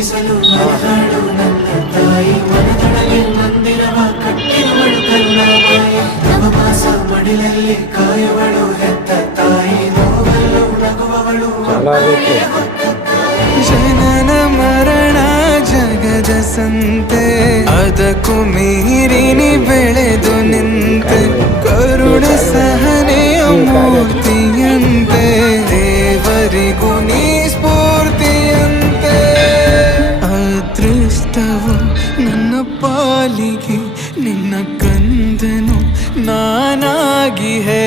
ಪೂಜಿಸಲು ಮನದಾಳು ನನ್ನ ತಾಯಿ ಮನದೊಳಗೆ ಮಂದಿರವ ಕಟ್ಟಿರುವಳು ಕರುಣಾಮಯಿ ನವಮಾಸ ಮಡಿಲಲ್ಲಿ ಕಾಯುವಳು ಹೆತ್ತ ತಾಯಿ ನೋವಲ್ಲೂ ನಗುವವಳು ಜನನ ಮರಣ ಜಗದ ಸಂತೆ ಅದಕ್ಕೂ ಮೀರಿನಿ ಬೆಳೆದು ನಿಂತೆ ಕರುಣೆ ಸಹನೆಯ ಮೂರ್ತಿಯಂತೆ ದೇವರಿಗೂ ನೀ ಸ್ಫೂರ್ತಿಯಂತೆ ಅದೃಷ್ಟವು ನನ್ನ ಪಾಲಿಗೆ ನಿನ್ನ ಕಂದನು ನಾನಾಗಿ ಹೇ